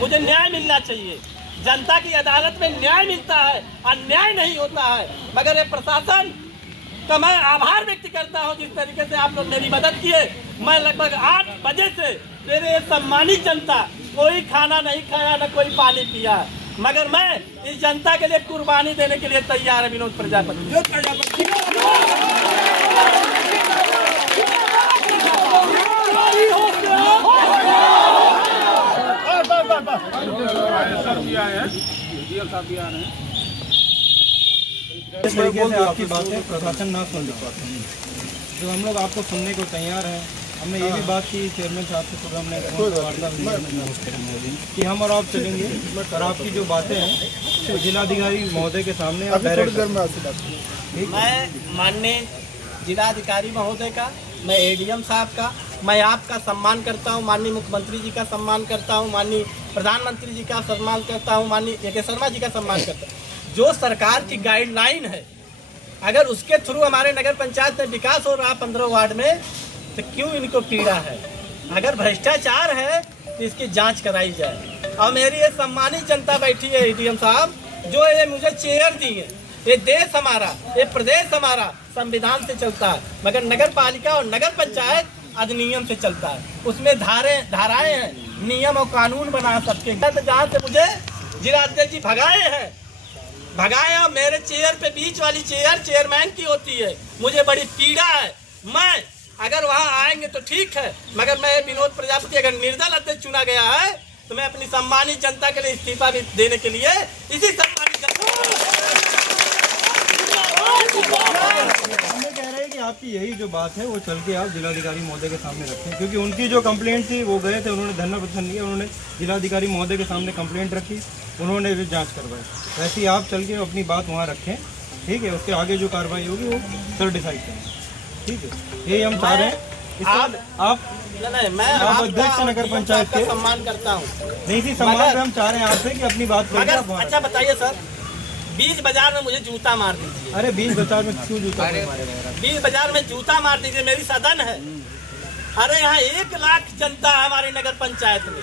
मुझे न्याय मिलना चाहिए। जनता की अदालत में न्याय मिलता है, अन्याय नहीं होता है। मगर ये प्रशासन का मैं आभार व्यक्त करता हूँ जिस तरीके से आप लोग मेरी मदद किए। मैं लगभग 8 बजे से मेरे सम्मानित जनता कोई खाना नहीं खाया, न कोई पानी पिया, मगर मैं इस जनता के लिए कुर्बानी देने के लिए तैयार है। विनोद प्रजापति इस तरीके से आपकी बातें प्रशासन ना सुन पाते हैं, जो हम लोग आपको सुनने को तैयार हैं। हमने ये भी बात की चेयरमैन साहब से, खुद हमने कि हम और आप चलेंगे और आपकी जो बातें हैं जिलाधिकारी महोदय के सामने मैं माननीय जिलाधिकारी महोदय का, मैं एडीएम साहब का, मैं आपका सम्मान करता हूं, माननीय मुख्यमंत्री जी का सम्मान करता हूं, माननीय प्रधानमंत्री जी का सम्मान करता हूं, माननीय के शर्मा जी का सम्मान करता हूं। जो सरकार की गाइडलाइन है, अगर उसके थ्रू हमारे नगर पंचायत में विकास हो रहा 15 वार्ड में, तो क्यों इनको पीड़ा है? अगर भ्रष्टाचार है तो इसकी जांच कराई जाए। और मेरी ये सम्मानित जनता बैठी है एडीएम साहब, जो ये मुझे चेयर दी है। ये देश हमारा, ये प्रदेश हमारा संविधान से चलता है, मगर नगर पालिका और नगर पंचायत अधिनियम से चलता है। उसमें धाराएं हैं, नियम और कानून बना सबके। जहाँ से मुझे जिलाध्यक्ष जी भगाए और मेरे चेयर पे, बीच वाली चेयर चेयरमैन की होती है। मुझे बड़ी पीड़ा है। मैं अगर वहाँ आएंगे तो ठीक है, मगर मैं विनोद प्रजापति अगर निर्दल अध्यक्ष चुना गया है तो मैं अपनी सम्मानित जनता के लिए इस्तीफा भी देने के लिए इसी सम्मानित जनता कह रहे हैं कि आपकी यही जो बात है वो चल के आप जिलाधिकारी महोदय के सामने रखें, क्योंकि उनकी जो कंप्लेंट थी वो गए थे, उन्होंने धरना प्रदर्शन लिया, उन्होंने जिलाधिकारी महोदय के सामने कंप्लेंट रखी, उन्होंने भी जांच करवाई। वैसे ही आप चल के अपनी बात वहाँ रखें, ठीक है? उसके आगे जो कार्रवाई होगी वो सर डिसाइड करें, ठीक है? यही हम चाह रहे हैं। आप अध्यक्ष नगर पंचायत के सम्मान करता हूँ। नहीं थी सम्मान, हम चाह रहे हैं आपसे कि अपनी बात करें। अच्छा बताइए सर, बीच बाजार में मुझे जूता मार दीजिए। अरे बीच बाजार में क्यों जूता? बीच बाजार में जूता मार दीजिए, मेरी सदन है। अरे यहाँ 1 लाख जनता है हमारी नगर पंचायत में,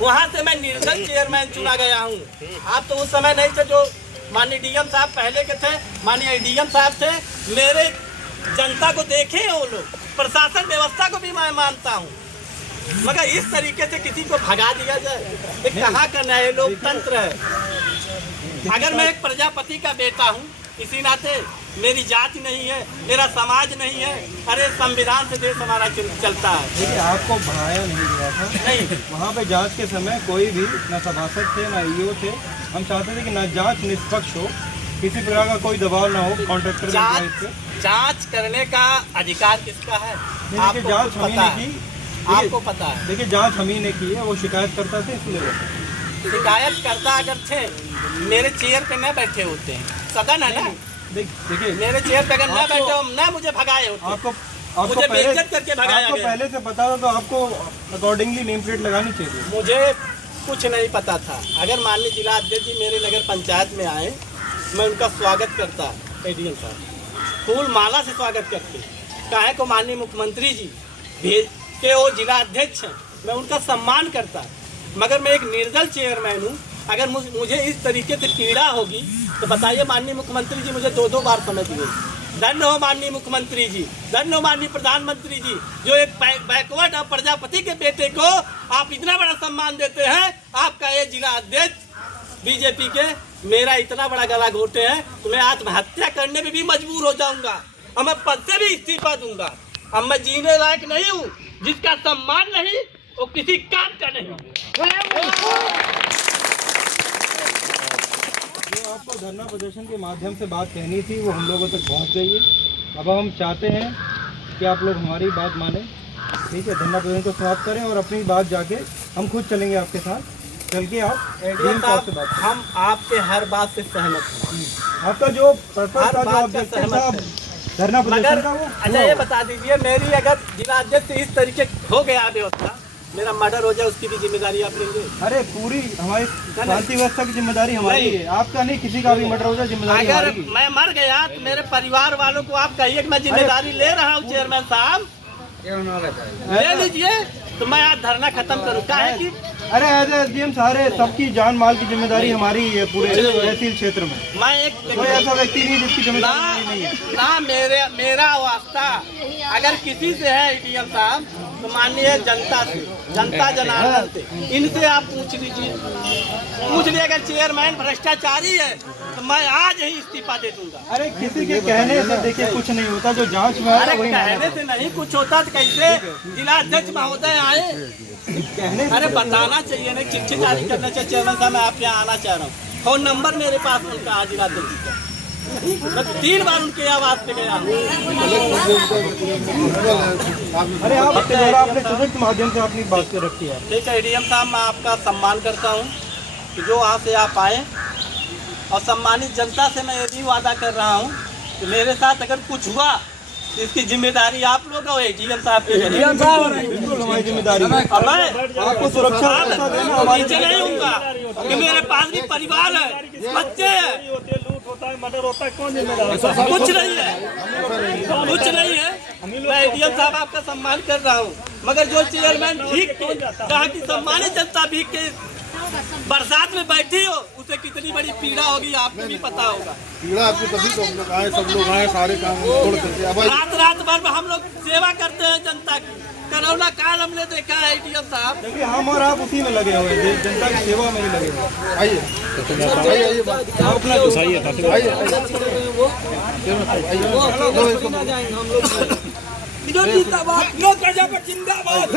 वहाँ से मैं निर्दल चेयरमैन चुना गया हूँ। आप तो उस समय नहीं थे, जो माननीय डीएम साहब पहले के थे, माननीय डीएम साहब थे। मेरे जनता को देखे हैं वो लोग, प्रशासन व्यवस्था को भी मैं मानता हूँ, मगर इस तरीके से किसी को भगा दिया जाए, ये कहाँ का न्याय लोकतंत्र है? अगर मैं एक प्रजापति का बेटा हूँ, इसी नाते मेरी जाति नहीं है, मेरा समाज नहीं है। अरे संविधान से देश हमारा चलता है। देखिए आपको भगाया नहीं गया था, नहीं वहाँ पे जांच के समय कोई भी न सभासद थे न ईओ थे। हम चाहते थे कि न जांच निष्पक्ष हो, किसी प्रकार का कोई दबाव ना हो कॉन्ट्रैक्टर। जांच करने का अधिकार किसका है? आपको जांच हम ही ने की, आपको पता है। देखिए जांच हम ही ने की है, वो शिकायत करता थे इसलिए। शिकायत करता अगर थे, मेरे चेयर पे न बैठे होते हैं, सदन है ना। देखिए मेरे चेयर पे अगर न बैठे हो, न मुझे भगाए होते। आपको मुझे बेइज्जत करके भगाया गया। पहले से पता था तो आपको अकॉर्डिंगली नेम प्लेट लगानी चाहिए। मुझे कुछ नहीं पता था। अगर माननीय जिला अध्यक्ष जी मेरे नगर पंचायत में आए, मैं उनका स्वागत करता, एडीएम साहब फूल माला से स्वागत करते। काहे को माननीय मुख्यमंत्री जी भेज के वो जिला अध्यक्ष हैं, मैं उनका सम्मान करता। मगर मैं एक निर्दल चेयरमैन हूँ। अगर मुझे इस तरीके से पीड़ा होगी तो बताइए, माननीय मुख्यमंत्री जी मुझे 2-2 बार समय दिए। धन्य हो माननीय मुख्यमंत्री जी, धन्य हो माननीय प्रधानमंत्री जी, जो एक बैकवर्ड और प्रजापति के बेटे को आप इतना बड़ा सम्मान देते हैं। आपका ये जिला अध्यक्ष बीजेपी के मेरा इतना बड़ा गला घोटे हैं तो मैं आत्महत्या करने में भी मजबूर हो जाऊंगा और मैं पद से भी इस्तीफा दूंगा। अब मैं जीने लायक नहीं हूँ। जिसका सम्मान नहीं वो किसी काम का नहीं। जो आपको धरना प्रदर्शन के माध्यम से बात कहनी थी वो हम लोगों तक पहुंच गई है। अब हम चाहते हैं कि आप लोग हमारी बात माने, ठीक है? धरना प्रदर्शन को समाप्त करें और अपनी बात जाके हम खुद चलेंगे आपके साथ। चल के आप एडीएम साहब से बात, हम आपके हर बात से सहमत हैं। आपका जो पर्पस था, जो ऑब्जेक्टिव था धरना प्रदर्शन का, वो अच्छा ये बता दीजिए, मेरी अगर जिला अध्यक्ष इस तरीके हो गया व्यवस्था, मेरा मर्डर हो जाए, उसकी भी जिम्मेदारी आप लेंगे? अरे पूरी हमारी शांति व्यवस्था की जिम्मेदारी हमारी है, आपका नहीं। किसी का भी मर्डर हो जाए जिम्मेदारी अगर हमारी है। मैं मर गया तो मेरे परिवार वालों को आप कहिए कि मैं जिम्मेदारी ले रहा हूँ। चेयरमैन साहब ले लीजिए। तो मैं आज धरना खत्म करूँ क्या है कि अरे एज एसडीएम सारे सबकी जान माल की जिम्मेदारी हमारी है पूरे तहसील क्षेत्र में। मैं एक कोई ऐसा व्यक्ति नहीं जिसकी जिम्मेदारी नहीं है। ना मेरा वास्ता अगर किसी से है एडीएम साहब तो माननीय जनता से, जनता जनार्दन से, इनसे आप पूछ लीजिए अगर चेयरमैन भ्रष्टाचारी है तो मैं आज ही इस्तीफा दे दूंगा। अरे किसी के कहने से देखिए कुछ नहीं होता, जो जांच में अरे कहने से नहीं कुछ होता तो कैसे जिला अध्यक्ष महोदय आए कहने अरे बताना चाहिए ना, चिट्ठी जारी करना चाहिए। चेयरमैन साहब मैं आप यहाँ आना चाह रहा हूँ, फोन नंबर मेरे पास उनका आज जिला अध्यक्ष का, मैं 3 बार उनके आवाज पे गया हूँ। अरे आपने सदस्य माध्यम से अपनी बात कर रखी है। ठीक है एडीएम साहब, मैं आपका सम्मान करता हूँ कि जो वहाँ से आप आए, और सम्मानित जनता से मैं ये भी वादा कर रहा हूँ कि मेरे साथ अगर कुछ हुआ तो इसकी जिम्मेदारी आप लोग और एडीएम साहब के बिल्कुल हमारी जिम्मेदारी है। आपको सुरक्षा नीचे नहीं होऊंगा कि मेरे पास भी परिवार है, बच्चे हैं, कुछ नहीं है। मैं एडीएम साहब आपका सम्मान कर रहा हूँ, मगर जो चेयरमैन भीख के कहा कि सम्मानित जनता भीख के बरसात में बैठी हो, उसे कितनी बड़ी पीड़ा होगी आपको भी पता होगा। पीड़ा आपको तभी तो हम लोग आए, सब लोग आए, सारे काम छोड़ करके। अब रात भर हम लोग सेवा करते हैं जनता की। कोरोना काल हमने देखा है एडीएम साहब, देखिए हम और आप उसी में लगे हुए हैं, जनता की सेवा में ही लगे हुए हैं। आइए आप अपना विरोध जिंदाबाद, विरोध प्रजापति जिंदाबाद।